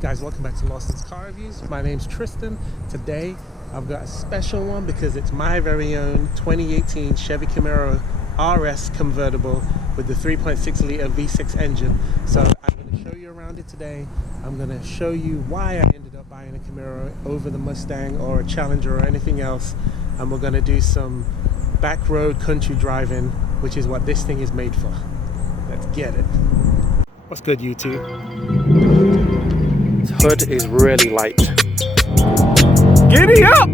Guys, welcome back to Lawson's Car Reviews. My name's Tristan. Today I've got a special one because it's my very own 2018 Chevy Camaro RS Convertible with the 3.6 litre V6 engine. So I'm going to show you around it today. I'm going to show you why I ended up buying a Camaro over the Mustang or a Challenger or anything else. And we're going to do some back road country driving, which is what this thing is made for. Let's get it. What's good, YouTube? This hood is really light. Giddy up!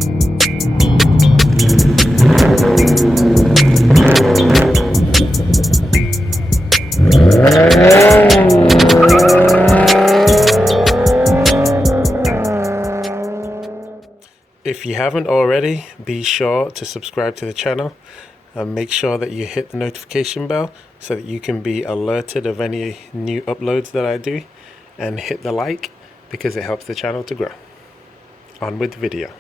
If you haven't already, be sure to subscribe to the channel and make sure that you hit the notification bell so that you can be alerted of any new uploads that I do, and hit the like because it helps the channel to grow. On with the video.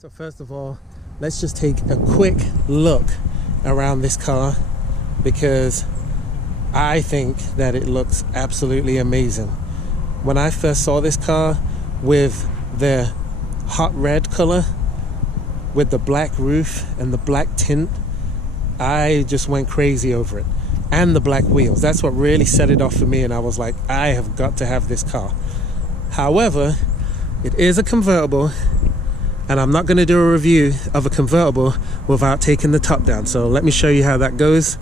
So first of all, let's just take a quick look around this car because I think that it looks absolutely amazing. When I first saw this car with the hot red color with the black roof and the black tint, I just went crazy over it. And the black wheels, that's what really set it off for me, and I was like, I have got to have this car. However, it is a convertible, and I'm not going to do a review of a convertible without taking the top down. So let me show you how that goes.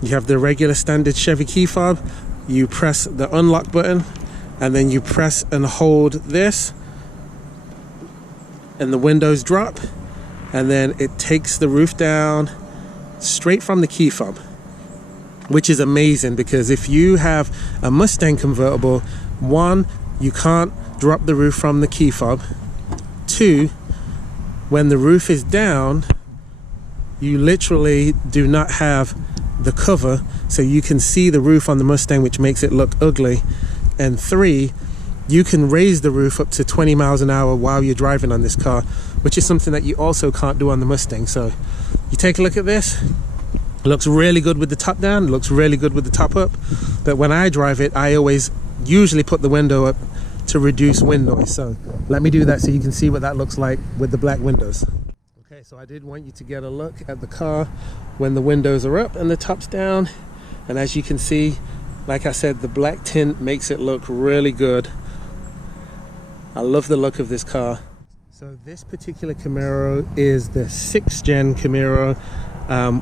You have the regular standard Chevy key fob. You press the unlock button, and then you press and hold this, and the windows drop, and then it takes the roof down straight from the key fob, which is amazing because if you have a Mustang convertible, one, you can't drop the roof from the key fob. Two, when the roof is down, you literally do not have the cover, so you can see the roof on the Mustang, which makes it look ugly. And three, you can raise the roof up to 20 miles an hour while you're driving on this car, which is something that you also can't do on the Mustang. So you take a look at this. It looks really good with the top down, it looks really good with the top up, but when I drive it, I always usually put the window up to reduce wind noise. So let me do that so you can see what that looks like with the black windows. Okay, so I did want you to get a look at the car when the windows are up and the top's down, and as you can see, like I said, the black tint makes it look really good. I love the look of this car. So this particular Camaro is the 6th gen Camaro,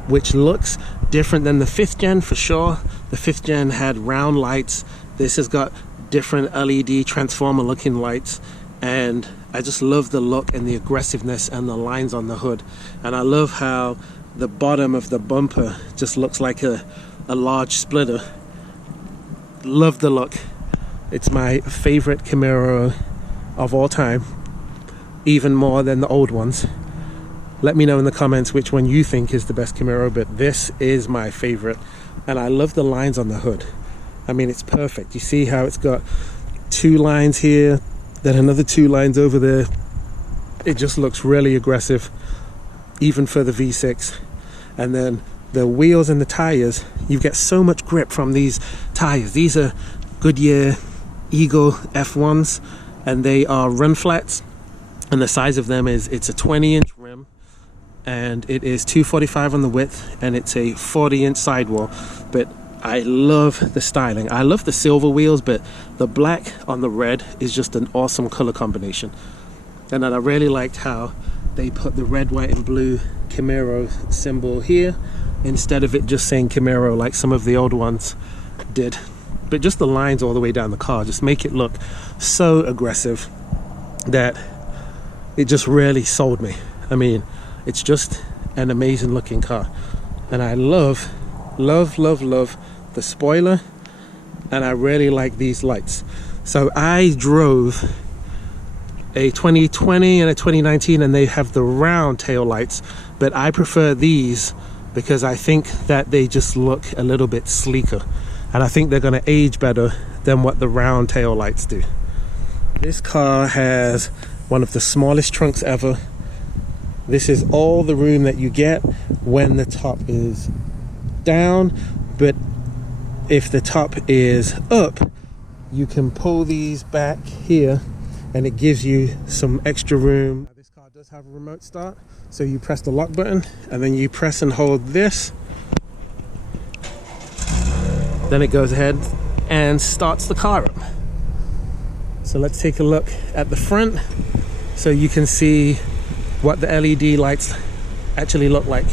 which looks different than the 5th gen for sure. The 5th gen had round lights. This has got different LED transformer looking lights, and I just love the look and the aggressiveness and the lines on the hood. And I love how the bottom of the bumper just looks like a large splitter. Love the look. It's my favorite Camaro of all time, even more than the old ones. Let me know in the comments which one you think is the best Camaro, but this is my favorite. And I love the lines on the hood. I mean, it's perfect. You see how it's got 2 lines here, then another 2 lines over there. It just looks really aggressive. even for the V6. And then the wheels and the tires, you get so much grip from these tires. These are Goodyear Eagle F1s, and they are run flats, and the size of them is, it's a 20-inch rim, and it is 245 on the width, and it's a 40-inch sidewall. But I love the styling. I love the silver wheels, but the black on the red is just an awesome color combination. And then I really liked how they put the red, white, and blue Camaro symbol here instead of it just saying Camaro like some of the old ones did. But just the lines all the way down the car just make it look so aggressive that it just really sold me. I mean, it's just an amazing looking car. And I love the spoiler, and I really like these lights. So I drove a 2020 and a 2019, and they have the round tail lights, but I prefer these because I think that they just look a little bit sleeker, and I think they're going to age better than what the round tail lights do. This car has one of the smallest trunks ever. This is all the room that you get when the top is down, but if the top is up, you can pull these back here and it gives you some extra room. This car does have a remote start, so you press the lock button and then you press and hold this, then it goes ahead and starts the car up. So let's take a look at the front so you can see what the LED lights actually look like.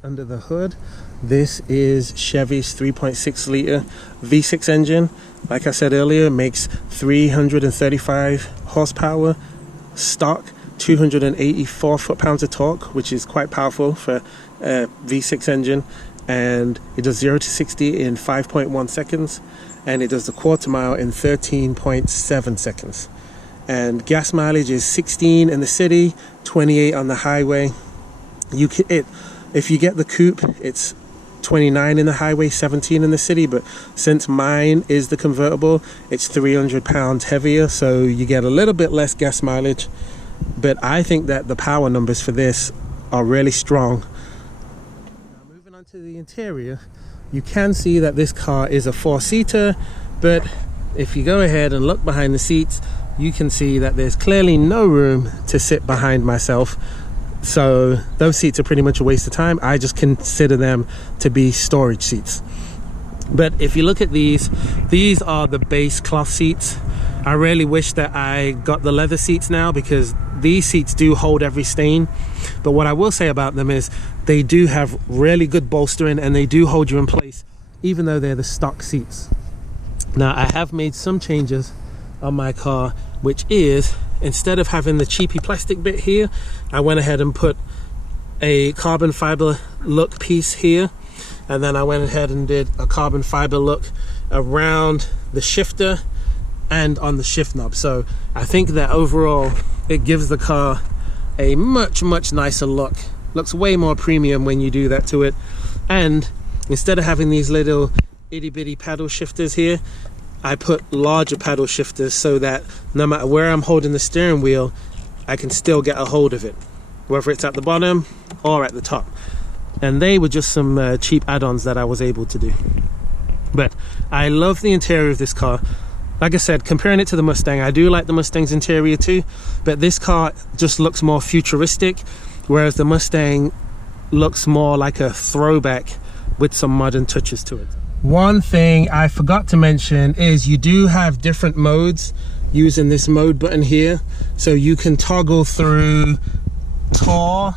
Under the hood, this is Chevy's 3.6 liter V6 engine. Like I said earlier, it makes 335 horsepower stock, 284 foot-pounds of torque, which is quite powerful for a V6 engine, and it does 0 to 60 in 5.1 seconds, and it does the quarter mile in 13.7 seconds. And gas mileage is 16 in the city, 28 on the highway. If you get the coupe, it's 29 in the highway, 17 in the city, but since mine is the convertible, it's 300 pounds heavier, so you get a little bit less gas mileage. But I think that the power numbers for this are really strong. Now, moving on to the interior, you can see that this car is a 4-seater, but if you go ahead and look behind the seats, you can see that there's clearly no room to sit behind myself. So those seats are pretty much a waste of time. I just consider them to be storage seats. But if you look at these are the base cloth seats. I really wish that I got the leather seats now, because these seats do hold every stain. But what I will say about them is they do have really good bolstering, and they do hold you in place even though they're the stock seats. Now, I have made some changes on my car, which is, instead of having the cheapy plastic bit here, I went ahead and put a carbon fiber look piece here, and then I went ahead and did a carbon fiber look around the shifter and on the shift knob. So I think that overall it gives the car a much nicer look. Looks way more premium when you do that to it. And instead of having these little itty-bitty paddle shifters here, I put larger paddle shifters so that no matter where I'm holding the steering wheel, I can still get a hold of it, whether it's at the bottom or at the top. And they were just some cheap add-ons that I was able to do. But I love the interior of this car. Like I said, comparing it to the Mustang, I do like the Mustang's interior too, but this car just looks more futuristic, whereas the Mustang looks more like a throwback with some modern touches to it. One thing I forgot to mention is you do have different modes using this mode button here. So you can toggle through Tour,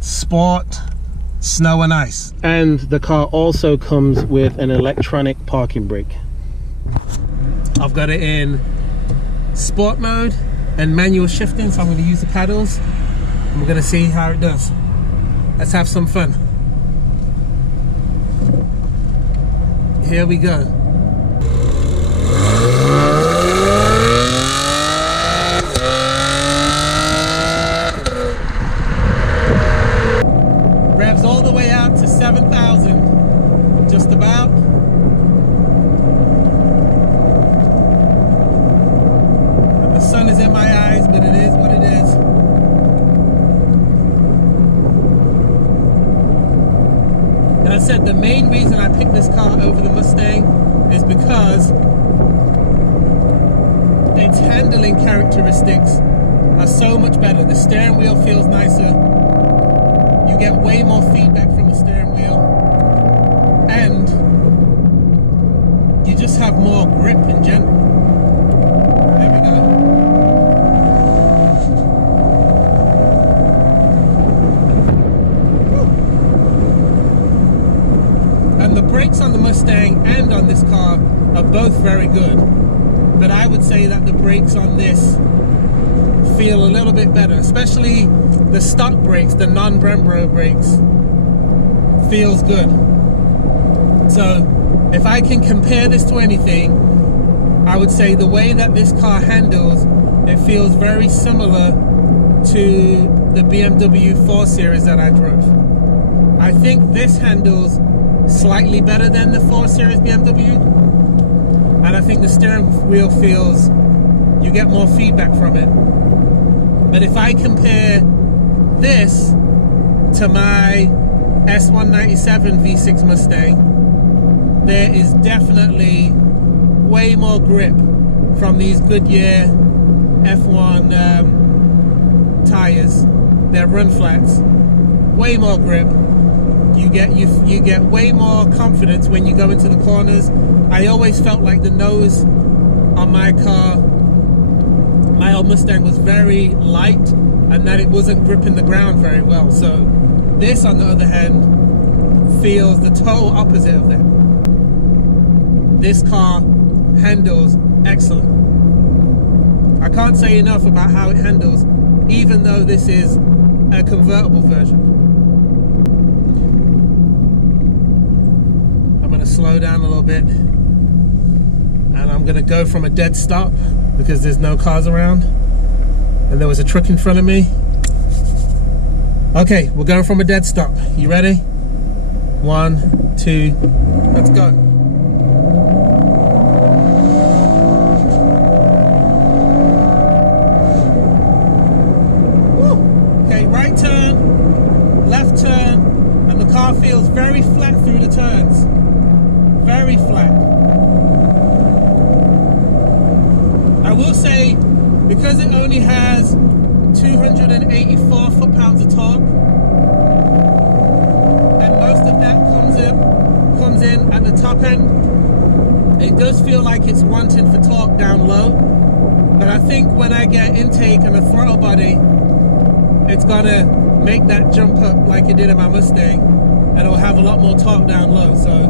Sport, Snow and Ice. And the car also comes with an electronic parking brake. I've got it in Sport mode and manual shifting, so I'm going to use the paddles. And we're going to see how it does. Let's have some fun. Here we go. Revs all the way out to 7,000, just about. main reason I picked this car over the Mustang is because its handling characteristics are so much better. The steering wheel feels nicer. You get way more feedback from the steering wheel. And you just have more grip in general. There we go. And the brakes on the Mustang and on this car are both very good. But I would say that the brakes on this feel a little bit better, especially the stock brakes, the non-Brembo brakes, feels good. So if I can compare this to anything, I would say the way that this car handles, it feels very similar to the BMW 4 Series that I drove. I think this handles slightly better than the 4 Series BMW, and I think the steering wheel feels, you get more feedback from it. But if I compare this to my S197 V6 Mustang, there is definitely way more grip from these Goodyear F1 tires. They're run flats. Way more grip. You get way more confidence when you go into the corners. I always felt like the nose on my car, my old Mustang, was very light and that it wasn't gripping the ground very well. So this, on the other hand, feels the total opposite of that. This car handles excellent. I can't say enough about how it handles, even though this is a convertible version. I'm going to slow down a little bit, and I'm going to go from a dead stop because there's no cars around and there was a truck in front of me. Okay, we're going from a dead stop. You ready? 1, 2, let's go. Right turn, left turn, and the car feels very flat through the turns. Very flat. I will say, because it only has 284 foot-pounds of torque, and most of that comes in at the top end, it does feel like it's wanting for torque down low. But I think when I get intake and a throttle body, it's gonna make that jump up like it did in my Mustang, and it'll have a lot more torque down low. So,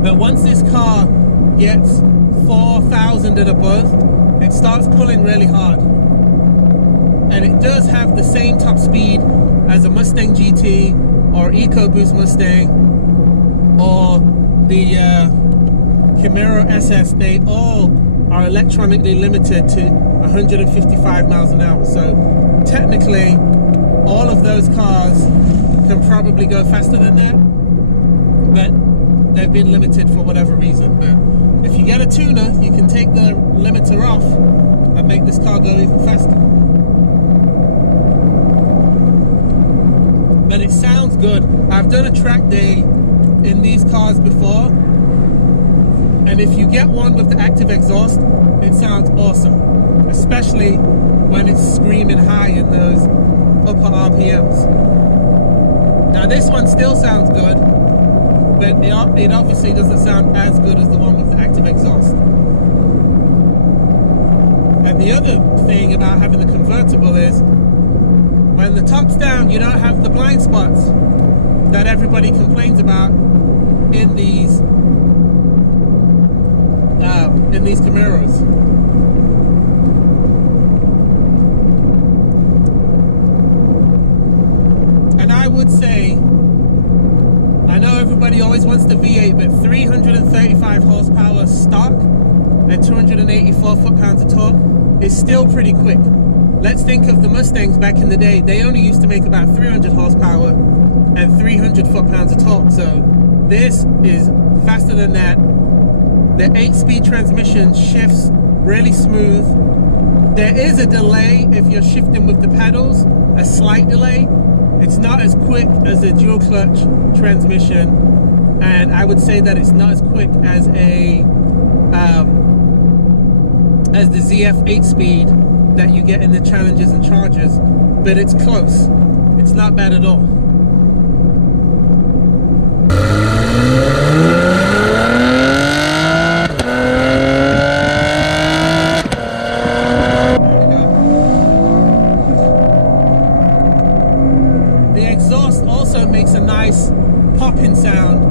but once this car gets 4,000 and above, it starts pulling really hard, and it does have the same top speed as a Mustang GT or EcoBoost Mustang or the Camaro SS. They all are electronically limited to 155 miles an hour. So technically, all of those cars can probably go faster than that, but they've been limited for whatever reason. But if you get a tuner, you can take the limiter off and make this car go even faster. But it sounds good. I've done a track day in these cars before, and if you get one with the active exhaust, it sounds awesome, especially when it's screaming high in those upper RPMs. Now this one still sounds good, but it obviously doesn't sound as good as the one with the active exhaust. And the other thing about having the convertible is, when the top's down, you don't have the blind spots that everybody complains about in these Camaros. And I would say, I know everybody always wants the V8, but 335 horsepower stock and 284 foot-pounds of torque is still pretty quick. Let's think of the Mustangs back in the day. They only used to make about 300 horsepower and 300 foot-pounds of torque. So this is faster than that. The 8-speed transmission shifts really smooth. There is a delay if you're shifting with the pedals, a slight delay, It's not as quick as a dual clutch transmission, and I would say that it's not as quick as the ZF 8-speed that you get in the Challengers and Chargers, but it's close. It's not bad at all. The exhaust also makes a nice popping sound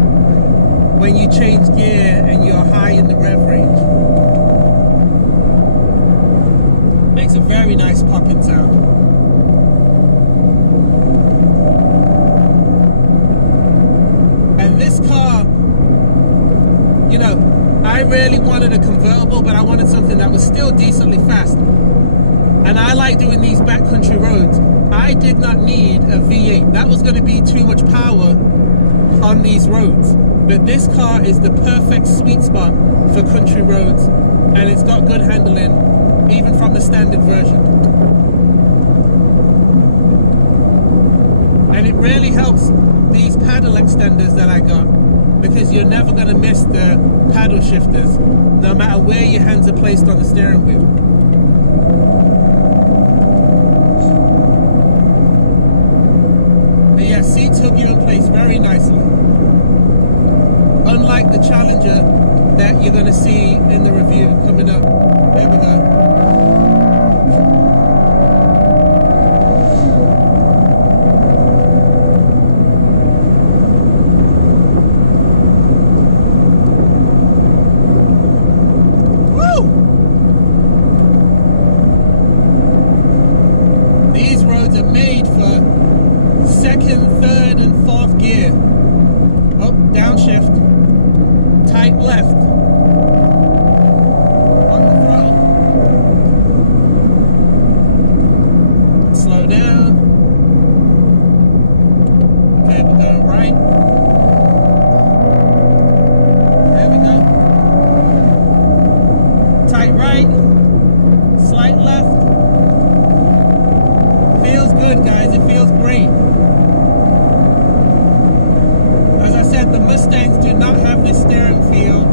when you change gear and you're high in the rev range. Makes a very nice popping sound. And this car, you know, I really wanted a convertible, but I wanted something that was still decently fast. And I like doing these backcountry roads. I did not need a V8. That was going to be too much power on these roads. But this car is the perfect sweet spot for country roads, and it's got good handling, even from the standard version. And it really helps these paddle extenders that I got, because you're never going to miss the paddle shifters, no matter where your hands are placed on the steering wheel. But yeah, seats hook you in place very nicely. Unlike the Challenger that you're going to see in the review coming up. There we go. Woo! These roads are made for second, third, and fourth gear. Up, downshift. Tight left on the throttle. Slow down. Okay, we're going right. There we go. Tight right. Slight left. Feels good, guys. It feels great. As I said, the Mustangs do not have this steering feel,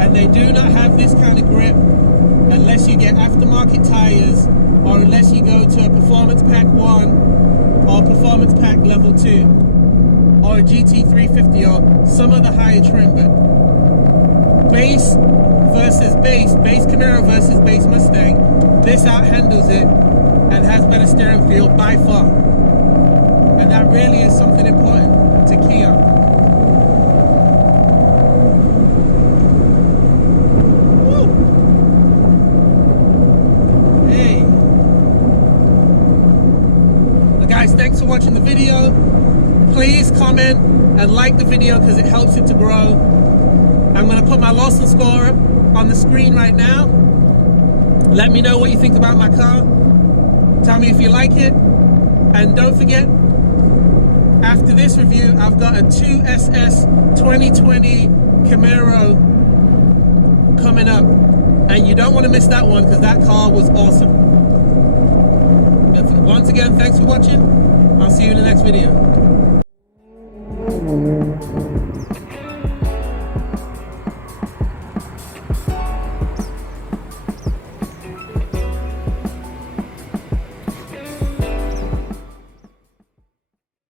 and they do not have this kind of grip unless you get aftermarket tires, or unless you go to a Performance Pack 1 or Performance Pack Level 2 or a GT350 or some of the higher trim. But base versus base Camaro versus base Mustang, this outhandles it and has better steering feel by far, and that really is something important to key on. Guys, thanks for watching the video. Please comment and like the video because it helps it to grow. I'm going to put my Lawson score on the screen right now. Let me know what you think about my car. Tell me if you like it. And don't forget, after this review, I've got a 2SS 2020 Camaro coming up. And you don't want to miss that one because that car was awesome. Once again, thanks for watching. I'll see you in the next video.